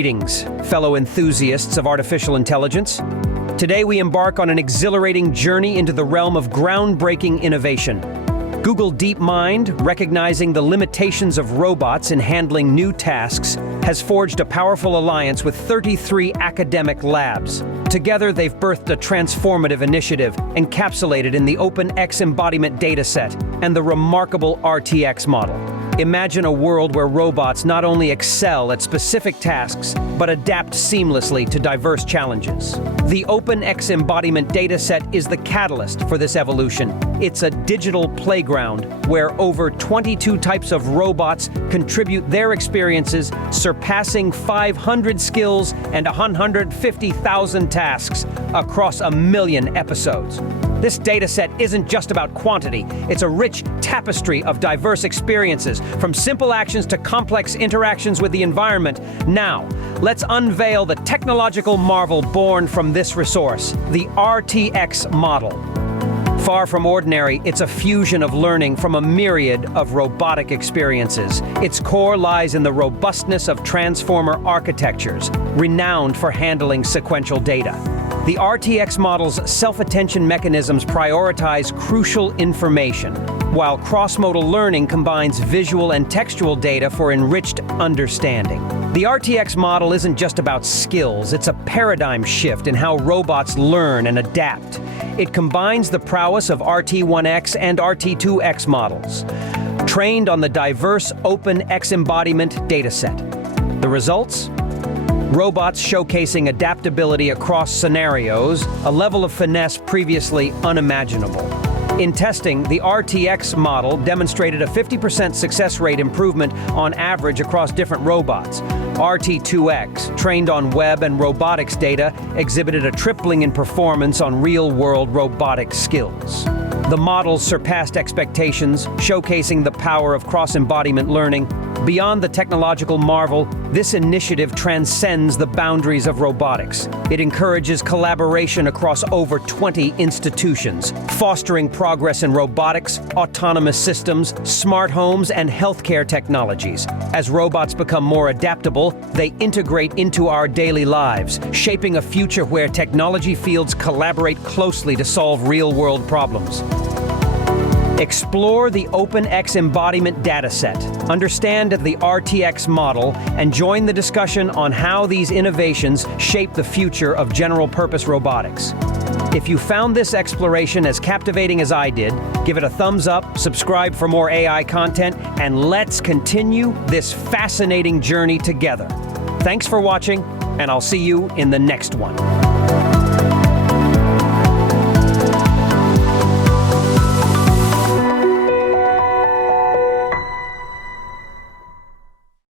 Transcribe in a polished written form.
Greetings, fellow enthusiasts of artificial intelligence. Today we embark on an exhilarating journey into the realm of groundbreaking innovation. Google DeepMind, recognizing the limitations of robots in handling new tasks, has forged a powerful alliance with 33 academic labs. Together, they've birthed a transformative initiative encapsulated in the Open X-Embodiment dataset and the remarkable RTX model. Imagine a world where robots not only excel at specific tasks, but adapt seamlessly to diverse challenges. The Open X-Embodiment dataset is the catalyst for this evolution. It's a digital playground where over 22 types of robots contribute their experiences, surpassing 500 skills and 150,000 tasks across 1 million episodes. This dataset isn't just about quantity, it's a rich tapestry of diverse experiences, from simple actions to complex interactions with the environment. Now, let's unveil the technological marvel born from this resource, the RTX model. Far from ordinary, it's a fusion of learning from a myriad of robotic experiences. Its core lies in the robustness of transformer architectures, renowned for handling sequential data. The RTX model's self-attention mechanisms prioritize crucial information, while crossmodal learning combines visual and textual data for enriched understanding. The RTX model isn't just about skills, it's a paradigm shift in how robots learn and adapt. It combines the prowess of RT1X and RT2X models, trained on the diverse Open X-Embodiment dataset. The results? Robots showcasing adaptability across scenarios, a level of finesse previously unimaginable. In testing, the RTX model demonstrated a 50% success rate improvement on average across different robots. RT2X, trained on web and robotics data, exhibited a tripling in performance on real-world robotic skills. The models surpassed expectations, showcasing the power of cross-embodiment learning. Beyond the technological marvel, this initiative transcends the boundaries of robotics. It encourages collaboration across over 20 institutions, fostering progress in robotics, autonomous systems, smart homes, and healthcare technologies. As robots become more adaptable, they integrate into our daily lives, shaping a future where technology fields collaborate closely to solve real-world problems. Explore the Open X-Embodiment dataset, understand the RTX model, and join the discussion on how these innovations shape the future of general-purpose robotics. If you found this exploration as captivating as I did, give it a thumbs up, subscribe for more AI content, and let's continue this fascinating journey together. Thanks for watching, and I'll see you in the next one.